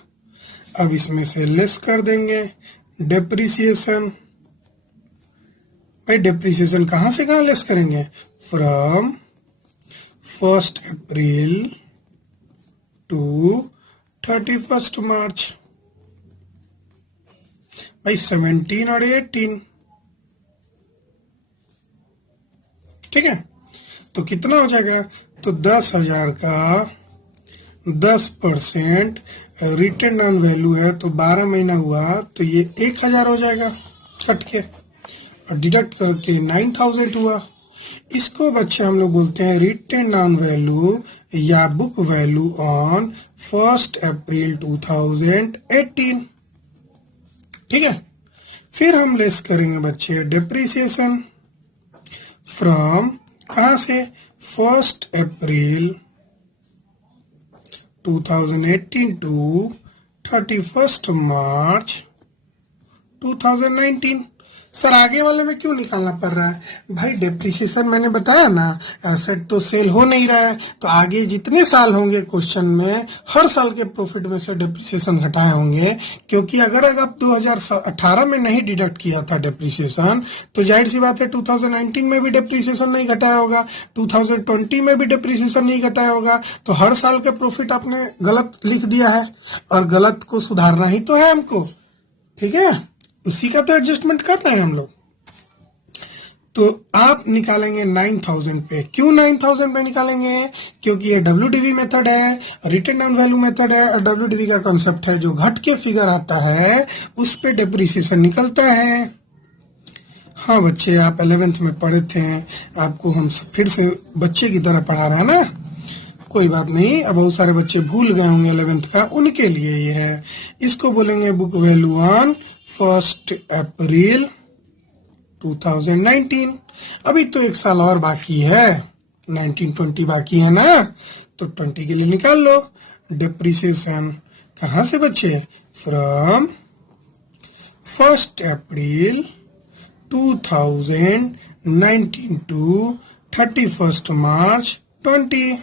अब इसमें से लेस कर देंगे डेप्रिसिएशन। भाई डेप्रिसिएशन कहां से कहां लेस करेंगे? फ्रॉम 1 अप्रैल टू 31 मार्च। भाई 17 और 18। ठीक है। तो कितना हो जाएगा? तो 10,000 का 10% रिटर्न ऑन वैल्यू है, तो 12 महीना हुआ, तो ये 1,000 हो जाएगा कट के, और डिडक्ट करके 9,000 हुआ। इसको बच्चे हम लोग बोलते हैं रिटर्न ऑन वैल्यू या बुक वैल्यू ऑन 1 अप्रैल 2018। ठीक है। फिर हम लेस करेंगे बच्चे डेप्रिसिएशन फ्रॉम, कहां से? 1 अप्रैल 2018 टू 31 मार्च 2019। सर आगे वाले में क्यों निकालना पड़ रहा है? भाई डेप्रिसिएशन मैंने बताया ना, एसेट तो सेल हो नहीं रहा है, तो आगे जितने साल होंगे क्वेश्चन में हर साल के प्रॉफिट में से डेप्रिसिएशन घटाए होंगे। क्योंकि अगर आप 2018 में नहीं डिडक्ट किया था डेप्रिसिएशन, तो जाहिर सी बात है 2019 में भी डेप्रिसिएशन नहीं घटाया होगा, 2020 में भी डेप्रिसिएशन नहीं घटाया होगा। तो हर साल का प्रॉफिट आपने गलत लिख दिया है, और गलत को सुधारना ही तो है हमको। ठीक है, उसी का तो एडजस्टमेंट कर रहे हैं हम लोग। तो आप निकालेंगे 9,000 पे। क्यों 9,000 पे निकालेंगे? क्योंकि ये WDV मेथड है, रिटर्न ऑन वैल्यू मेथड है, और WDV का कॉन्सेप्ट है जो घट के फिगर आता है उस पे डेप्रिसिएशन निकलता है। हाँ बच्चे, आप 11th में पढ़े थे, आपको हम फिर से बच्चे की तरह पढ़ा रहे हैं ना, कोई बात नहीं। अब बहुत सारे बच्चे भूल गए होंगे 11th का, उनके लिए ये है। इसको बोलेंगे बुक वैल्यू ऑन 1 अप्रैल 2019। अभी तो 1 साल और बाकी है, 19-20 बाकी है ना, तो 20 के लिए निकाल लो। डिप्रिसिएशन कहाँ से बच्चे? फ्रॉम 1 अप्रैल 2019 टू 31 मार्च 20।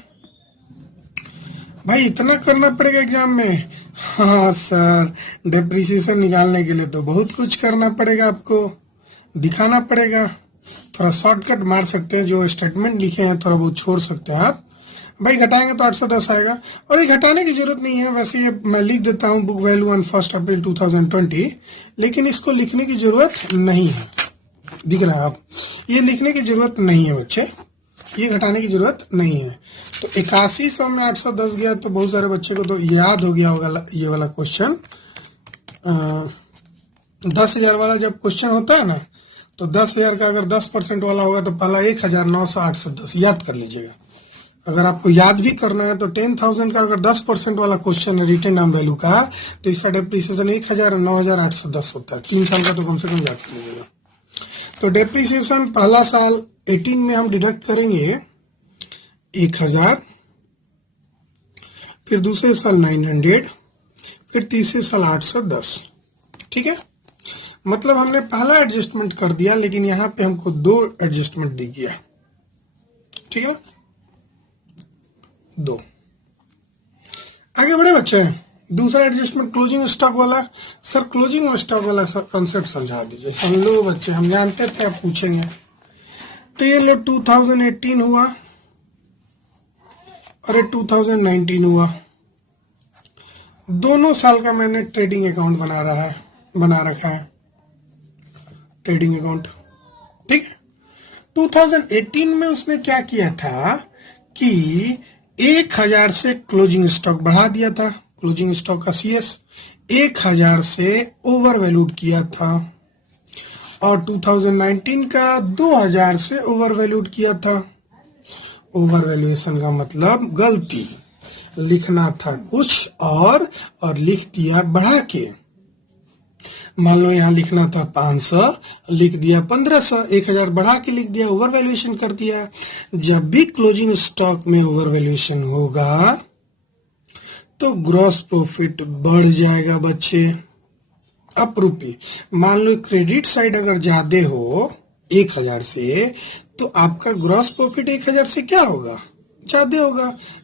भाई इतना करना पड़ेगा एग्जाम में? हाँ सर, डिप्रिसिएशन निकालने के लिए तो बहुत कुछ करना पड़ेगा, आपको दिखाना पड़ेगा। थोड़ा शॉर्टकट मार सकते हैं, जो स्टेटमेंट लिखे हैं थोड़ा बहुत छोड़ सकते हैं आप। भाई घटाएंगे तो 810 आएगा, और ये घटाने की जरूरत नहीं है। वैसे ये मैं लिख देता हूँ बुक वैल्यू ऑन 1 अप्रैल 2020, लेकिन इसको लिखने की जरूरत नहीं है। दिख रहा है आप, ये लिखने की जरूरत नहीं है बच्चे, ये घटाने की जरूरत नहीं है। तो 8100 में 810 गया, तो बहुत सारे बच्चे को तो याद हो गया होगा ये वाला क्वेश्चन। 10,000 वाला जब क्वेश्चन होता है ना, तो 10,000 का अगर 10% वाला होगा तो पहला 1,900 याद कर लीजिएगा। अगर आपको याद भी करना है तो 10,000 का अगर 10% वाला क्वेश्चन है रिटेन डाउन वैल्यू का, तो इसका डेप्रिसिएशन 1,09,810 होता है। 3 साल का तो कम से कम याद कर लीजिएगा। तो डेप्रिसिएशन पहला साल 18 में हम डिडक्ट करेंगे 1,000, फिर दूसरे साल 900, फिर तीसरे साल 810। ठीक है, मतलब हमने पहला एडजस्टमेंट कर दिया, लेकिन यहाँ पे हमको 2 एडजस्टमेंट दी गया। ठीक है, 2। आगे बढ़े बच्चे। दूसरा एडजस्टमेंट क्लोजिंग स्टॉक वाला। सर क्लोजिंग स्टॉक वाला कंसेप्ट समझा दीजिए। हम लोग बच्चे हम जानते थे, आप पूछेंगे। तो ये लो 2018 हुआ और 2019 हुआ। दोनों साल का मैंने ट्रेडिंग अकाउंट बना रखा है, ट्रेडिंग अकाउंट। ठीक है, 2018 में उसने क्या किया था कि 1,000 से क्लोजिंग स्टॉक बढ़ा दिया था। क्लोजिंग स्टॉक का CS 1,000 से ओवर वैल्यूड किया था, और 2019 का 2,000 से ओवर वैल्यूड किया था। ओवर वैल्यूएशन का मतलब गलती, लिखना था कुछ और लिख दिया बढ़ा के। मान लो यहाँ लिखना था 500, लिख दिया 1500, 1,000 बढ़ा के लिख दिया, ओवर वैल्यूएशन कर दिया। जब भी क्लोजिंग स्टॉक में ओवर वैल्यूएशन होगा तो ग्रॉस प्रॉफिट बढ़ जाएगा बच्चे। अब रुपये, मान लो क्रेडिट साइड अगर ज्यादा हो 1,000 से, तो आपका ग्रॉस प्रॉफिट 1,000 से क्या होगा? ज्यादा होगा।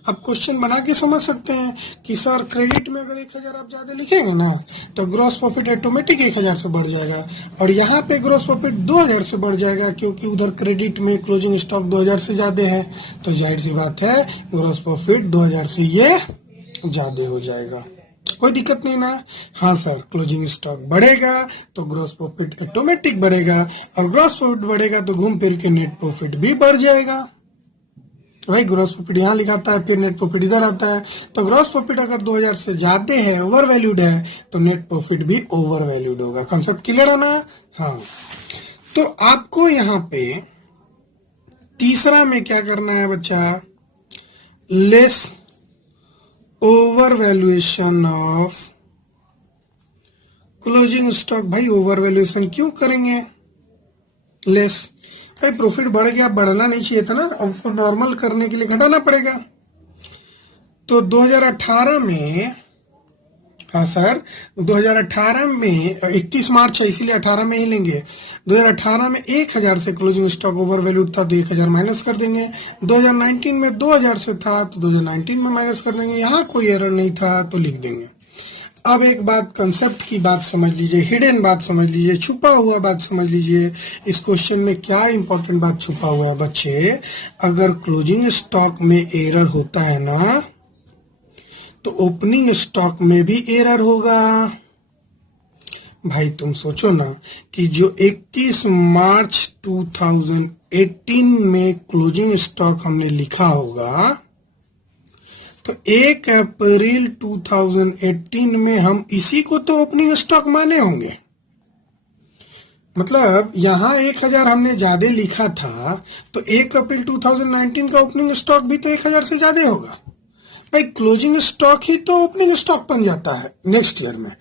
आप क्वेश्चन बना के समझ सकते हैं कि सर क्रेडिट में अगर 1,000 आप ज्यादा लिखेंगे ना, तो ग्रॉस प्रॉफिट ऑटोमेटिक 1,000 से बढ़ जाएगा, और यहाँ पे ग्रॉस प्रॉफिट 2,000 से बढ़ जाएगा, क्योंकि उधर क्रेडिट में क्लोजिंग स्टॉक 2,000 से ज्यादा है। तो जाहिर सी बात है ग्रॉस प्रॉफिट 2,000 से ये ज्यादा हो जाएगा। कोई दिक्कत नहीं ना? हाँ सर, क्लोजिंग स्टॉक बढ़ेगा तो ग्रॉस प्रॉफिट ऑटोमेटिक बढ़ेगा, और ग्रॉस प्रॉफिट बढ़ेगा तो घूम फिर के नेट प्रॉफिट भी बढ़ जाएगा। भाई ग्रॉस प्रॉफिट यहाँ लिखाता है, फिर नेट प्रॉफिट इधर आता है। तो ग्रॉस प्रॉफिट अगर 2,000 से ज्यादा है, ओवर वैल्यूड है, तो नेट प्रॉफिट भी ओवर वैल्यूड होगा। कंसेप्ट क्लियर है ना? हाँ, तो आपको यहाँ पे तीसरा में क्या करना है बच्चा? Less over valuation of closing stock. भाई ओवर वैल्यूएशन क्यों करेंगे? लेस, भाई प्रॉफिट बढ़ गया, बढ़ना नहीं चाहिए था ना, अब उसको नॉर्मल करने के लिए घटाना पड़ेगा। तो 2018 में, हाँ सर 2018 में 31 मार्च है, इसीलिए 18 में ही लेंगे। 2018 में 1,000 से क्लोजिंग स्टॉक ओवर वैल्यूड था, तो 1,000 माइनस कर देंगे। 2019 में 2,000 से था, तो 2019 में माइनस कर देंगे। यहाँ कोई एरर नहीं था तो लिख देंगे। अब एक बात, कंसेप्ट की बात समझ लीजिए, हिडन बात समझ लीजिए, छुपा हुआ बात समझ लीजिए। इस क्वेश्चन में क्या इंपॉर्टेंट बात छुपा हुआ है बच्चे? अगर क्लोजिंग स्टॉक में एरर होता है ना, तो ओपनिंग स्टॉक में भी एरर होगा। भाई तुम सोचो ना कि जो 31 मार्च 2018 में क्लोजिंग स्टॉक हमने लिखा होगा, तो 1 अप्रैल 2018 में हम इसी को तो ओपनिंग स्टॉक माने होंगे। मतलब यहाँ 1,000 हमने ज्यादा लिखा था, तो 1 अप्रैल 2019 का ओपनिंग स्टॉक भी तो 1,000 से ज्यादा होगा। भाई क्लोजिंग स्टॉक ही तो ओपनिंग स्टॉक बन जाता है नेक्स्ट ईयर में।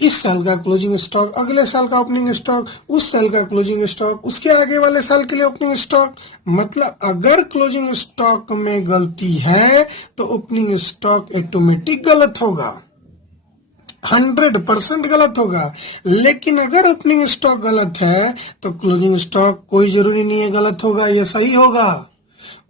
इस साल का क्लोजिंग स्टॉक अगले साल का ओपनिंग स्टॉक, उस साल का क्लोजिंग स्टॉक उसके आगे वाले साल के लिए ओपनिंग स्टॉक। मतलब अगर क्लोजिंग स्टॉक में गलती है तो ओपनिंग स्टॉक ऑटोमेटिक गलत होगा, 100% गलत होगा। लेकिन अगर ओपनिंग स्टॉक गलत है तो क्लोजिंग स्टॉक कोई जरूरी नहीं है गलत होगा, ये सही होगा।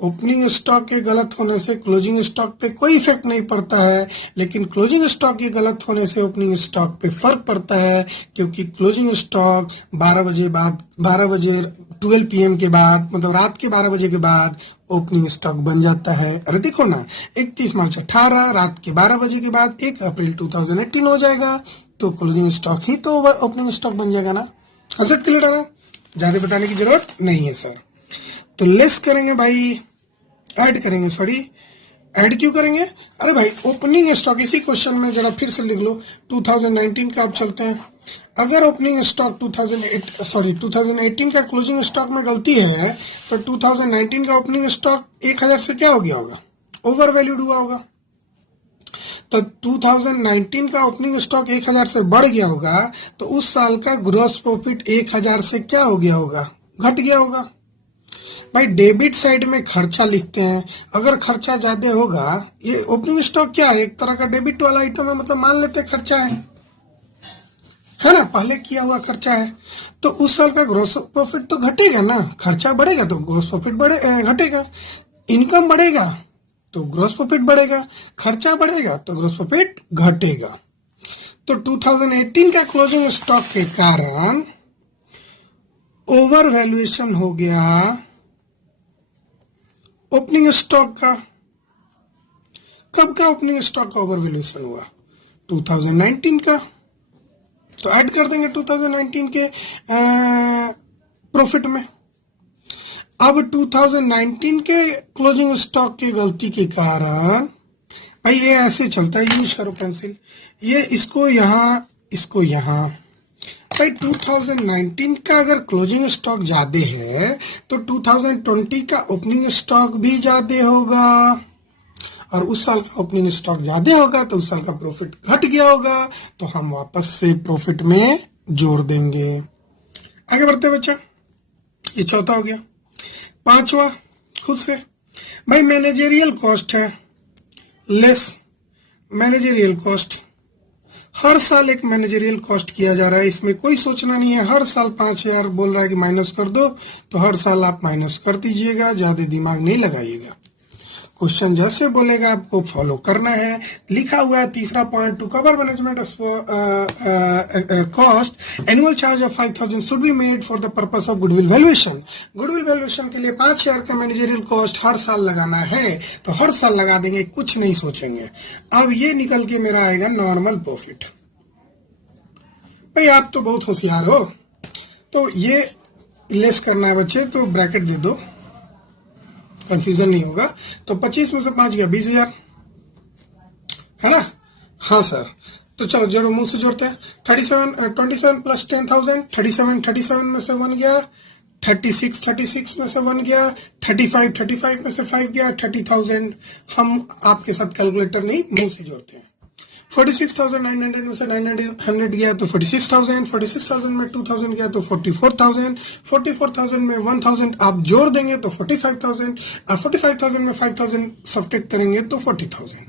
ओपनिंग स्टॉक के गलत होने से क्लोजिंग स्टॉक पे कोई इफेक्ट नहीं पड़ता है, लेकिन क्लोजिंग स्टॉक के गलत होने से ओपनिंग स्टॉक पे फर्क पड़ता है, क्योंकि क्लोजिंग स्टॉक 12 बजे 12 PM के बाद, मतलब रात के 12 बजे के बाद ओपनिंग स्टॉक बन जाता है। अरे देखो ना, 31 मार्च 18 रात के 12 बजे के बाद 1 अप्रैल 2018 हो जाएगा, तो क्लोजिंग स्टॉक ही तो ओपनिंग स्टॉक बन जाएगा ना। कंसेप्ट क्लियर है, ज्यादा बताने की जरूरत नहीं है सर। तो लेस करेंगे भाई, ऐड करेंगे, सॉरी ऐड क्यों करेंगे? अरे भाई ओपनिंग स्टॉक, इसी क्वेश्चन में जरा फिर से लिख लो 2019 का। अब चलते हैं, अगर ओपनिंग स्टॉक 2018 का क्लोजिंग स्टॉक में गलती है तो 2019 का ओपनिंग स्टॉक 1000 से क्या हो गया होगा? ओवर वैल्यूड हुआ होगा। तो 2019 का ओपनिंग स्टॉक 1000 से बढ़ गया होगा, तो उस साल का ग्रॉस प्रॉफिट 1000 से क्या हो गया होगा? घट गया होगा। भाई डेबिट साइड में खर्चा लिखते हैं, अगर खर्चा ज्यादा होगा, ये ओपनिंग स्टॉक क्या है? एक तरह का डेबिट वाला आइटम है, मतलब मान लेते हैं खर्चा है ना, पहले किया हुआ खर्चा है, तो उस साल का ग्रॉस प्रॉफिट तो घटेगा ना। खर्चा बढ़ेगा तो ग्रॉस प्रॉफिट घटेगा, इनकम बढ़ेगा तो ग्रॉस प्रॉफिट बढ़ेगा, खर्चा बढ़ेगा तो ग्रॉस प्रॉफिट घटेगा। तो 2018 का क्लोजिंग स्टॉक के कारण ओवर वैल्यूएशन हो गया ओपनिंग स्टॉक का। कब का ओपनिंग स्टॉक का ओवर वैल्यूएशन हुआ? 2019 का। तो ऐड कर देंगे 2019 के प्रॉफिट में। अब 2019 के क्लोजिंग स्टॉक की गलती के कारण, भाई ये ऐसे चलता है, यूज करो पेंसिल, ये इसको यहां भाई 2019 का अगर क्लोजिंग स्टॉक ज्यादा है तो 2020 का ओपनिंग स्टॉक भी ज्यादा होगा, और उस साल का ओपनिंग स्टॉक ज्यादा होगा तो उस साल का प्रॉफिट घट गया होगा, तो हम वापस से प्रॉफिट में जोड़ देंगे। आगे बढ़ते बच्चा, ये चौथा हो गया। पांचवा खुद से, भाई मैनेजरियल कॉस्ट है लेस मैनेजरियल कॉस्ट। हर साल एक मैनेजरियल कॉस्ट किया जा रहा है, इसमें कोई सोचना नहीं है। हर साल 5000 बोल रहा है कि माइनस कर दो, तो हर साल आप माइनस कर दीजिएगा, ज्यादा दिमाग नहीं लगाइएगा। क्वेश्चन जैसे बोलेगा आपको फॉलो करना है। लिखा हुआ है तीसरा point, to cover management cost annual charge of 5000 should be made for the purpose of goodwill valuation. Goodwill valuation के लिए 5000 का मैनेजरियल कॉस्ट हर साल लगाना है, तो हर साल लगा देंगे, कुछ नहीं सोचेंगे। अब ये निकल के मेरा आएगा नॉर्मल प्रॉफिट। भाई आप तो बहुत होशियार हो, तो ये लेस करना है बच्चे, तो ब्रैकेट दे दो, कंफ्यूजन नहीं होगा। तो 25 में से 5 गया 20000, है ना? हाँ सर, तो चलो जोड़ो, मुंह से जोड़ते हैं। 27 प्लस 10,000, 37 में से 1 गया, 36 में से 1 गया, 35 में से 5 गया, 30,000। हम आपके साथ कैलकुलेटर नहीं, मुंह से जोड़ते हैं। 46,900 में से 900 गया तो 46,000 में 2,000 गया तो 44,000 में 1,000 आप जोड़ देंगे तो 45,000, और 45,000 में 5,000 सब्ट्रैक्ट करेंगे तो 40,000।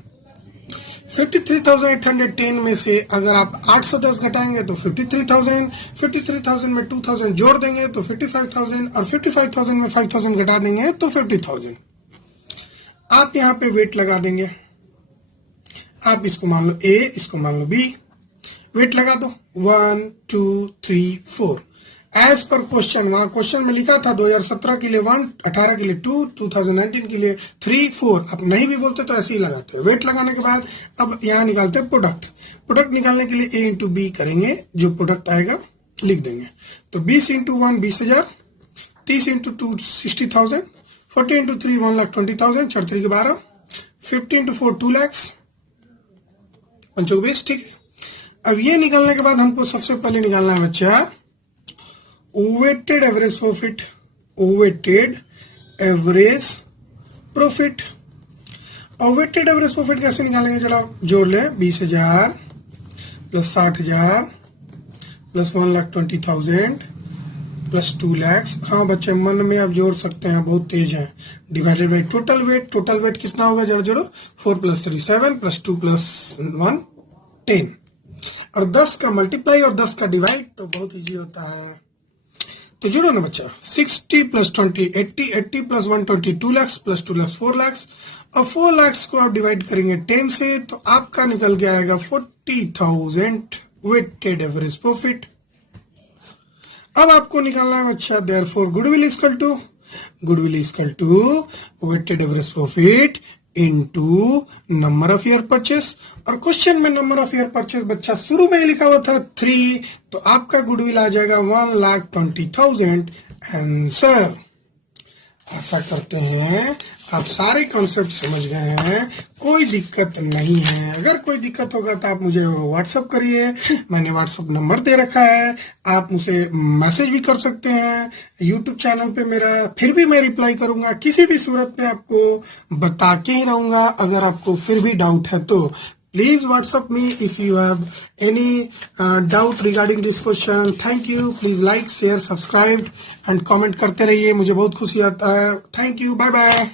53,810 में से अगर आप 810 घटाएंगे तो 53,000 में 2,000 जोड़ देंगे तो 55,000, और 55,000 में 5,000 घटा देंगे तो 50,000। आप यहाँ पे वेट लगा देंगे, आप इसको मान लो A, इसको मान लो B, वेट लगा दो 1 2 3 4 एज पर क्वेश्चन। वहां क्वेश्चन में लिखा था 2017 के लिए 1, 18 के लिए 2, 2019 के लिए 3 4। आप नहीं भी बोलते तो ऐसे ही लगाते हो। वेट लगाने के बाद अब यहाँ निकालते हैं प्रोडक्ट निकालने के लिए A इंटू बी करेंगे, जो प्रोडक्ट आएगा लिख देंगे। तो 20 इंटू 1 20,000, 30 इंटू 2 60,000, 40 इंटू 3 1,20,000, 4 3 के 12, 50 इंटू 4 2 लाख, 25। ठीक है, अब ये निकालने के बाद हमको सबसे पहले निकालना है बच्चा वेटेड एवरेज प्रॉफिट। और वेटेड एवरेज प्रॉफिट कैसे निकालेंगे, जरा जोड़ ले। 20,000 प्लस 60,000 प्लस 1,20,000 प्लस 2 लाख। हाँ बच्चे मन में आप जोड़ सकते हैं, बहुत तेज है। Divided by total weight, total wait कितना होगा, जरा जोड़ो। 4 + 3 7 प्लस 2 प्लस 1 10। और 10 का मल्टीप्लाई और 10 का डिवाइड तो बहुत इजी होता है, तो जोड़ो ना बच्चा। 60 + 20 80, 80 + 120 2 लाख प्लस 2 लाख 4 लाख। और 4 लाख को आप डिवाइड करेंगे 10 से तो आपका निकल के आएगा 40,000 वेटेड एवरेज प्रॉफिट। अब आपको निकालना है बच्चा therefore goodwill equal to weighted average profit into number of year purchase. और क्वेश्चन में नंबर ऑफ ईयर परचेस बच्चा शुरू में ही लिखा हुआ था 3, तो आपका गुडविल आ जाएगा 1,20,000 आंसर। आशा करते हैं आप सारे कॉन्सेप्ट समझ गए हैं, कोई दिक्कत नहीं है। अगर कोई दिक्कत होगा तो आप मुझे व्हाट्सअप करिए, मैंने व्हाट्सअप नंबर दे रखा है, आप मुझे मैसेज भी कर सकते हैं यूट्यूब चैनल पे मेरा, फिर भी मैं रिप्लाई करूंगा। किसी भी सूरत में आपको बता के ही रहूंगा। अगर आपको फिर भी डाउट है तो please WhatsApp me if you have any doubt regarding this question. Thank you. Please like share subscribe and comment करते रहिए, मुझे बहुत खुशी आता है। Thank you, bye bye.